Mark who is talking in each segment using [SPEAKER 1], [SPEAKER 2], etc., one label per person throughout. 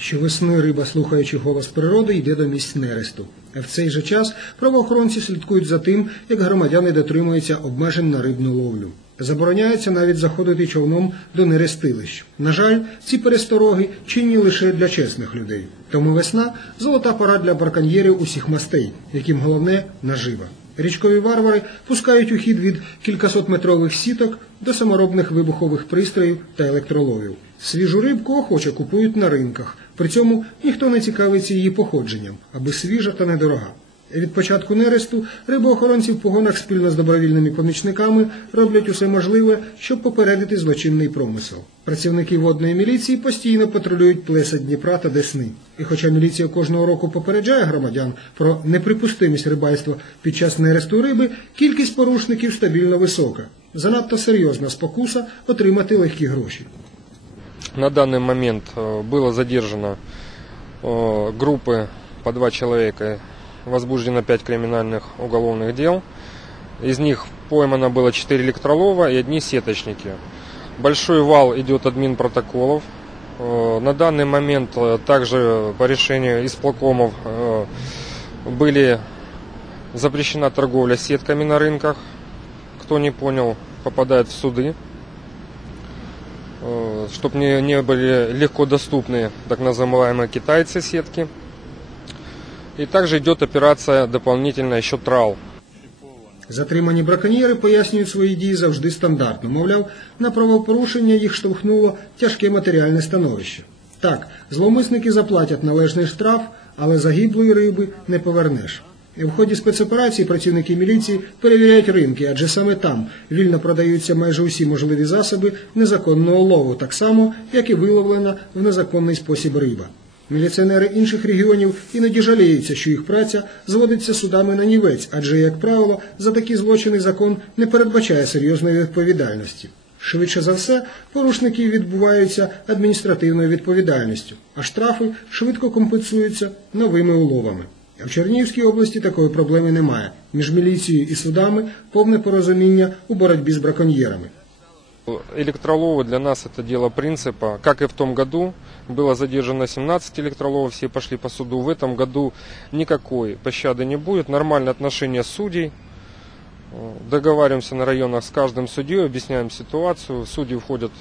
[SPEAKER 1] Щовесни риба, слухаючи голос природи, йде до місць нересту. В цей же час правоохоронці слідкують за тим, як громадяни дотримуються обмежень на рибну ловлю. Забороняється навіть заходити човном до нерестилищ. На жаль, ці перестороги чинні лише для чесних людей. Тому весна золота пора для браконьєрів усіх мастей, яким головне нажива. Річкові варвари пускають у хід від кількасотметрових сіток до саморобних вибухових пристроїв та електроловів. Свіжу рибку охоче купують на ринках. При цьому ніхто не цікавиться її походженням, аби свіжа та недорога. Від початку нересту рибоохоронці в погонах спільно з добровільними помічниками роблять усе можливе, щоб попередити злочинний промисел. Працівники водної міліції постійно патрулюють плеса Дніпра та Десни. І хоча міліція кожного року попереджає громадян про неприпустимість рибальства під час нересту риби, кількість порушників стабільно висока. Занадто серйозна спокуса отримати легкі гроші.
[SPEAKER 2] На данный момент э, было задержано э, группы по два человека, Возбуждено 5 криминальных уголовных дел. Из них поймано было 4 электролова и одни сеточники. Большой вал идет админ протоколов. Э, На данный момент э, также по решению исполкомов э, были запрещена торговля сетками на рынках. Кто не понял, попадает в суды чтобы не, не были легко доступны так называемые китайцы сетки. И также идет операция дополнительная еще трал.
[SPEAKER 1] Затримані браконьєри пояснюють свої дії завжди стандартно. Мовляв, на правопорушення їх штовхнуло тяжке матеріальне становище. Так, зловмисники заплатять належний штраф, але загиблої риби не повернеш. І в ході спецоперації працівники міліції перевіряють ринки, адже саме там вільно продаються майже усі можливі засоби незаконного лову, так само, як і виловлена в незаконний спосіб риба. Міліціонери інших регіонів іноді жаліються, що їх праця зводиться судами на нівець, адже, як правило, за такі злочини закон не передбачає серйозної відповідальності. Швидше за все, порушники відбуваються адміністративною відповідальністю, а штрафи швидко компенсуються новими уловами. А в Чернігівській області такої проблеми немає. Між міліцією і судами повне порозуміння у боротьбі з браконьєрами.
[SPEAKER 2] Электроловы для нас это дело принципа. Как и в том году, было задержано 17 электроловов, все пошли по суду. В этом году никакой пощады не будет. Нормальное отношение судей. Договариваемся на районах с каждым судьей, объясняем ситуацию. Судьи входят,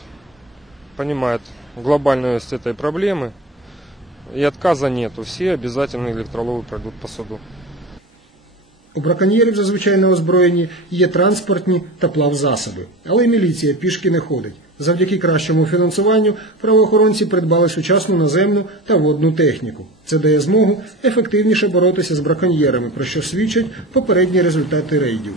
[SPEAKER 2] понимают глобальность этой проблемы. И отказа нету. Все обязательно электроловы пройдут по суду.
[SPEAKER 1] У браконьєрів зазвичай на озброєнні є транспортні та плавзасоби, але й міліція пішки не ходить. Завдяки кращому фінансуванню правоохоронці придбали сучасну наземну та водну техніку. Це дає змогу ефективніше боротися з браконьєрами, про що свідчать попередні результати рейдів.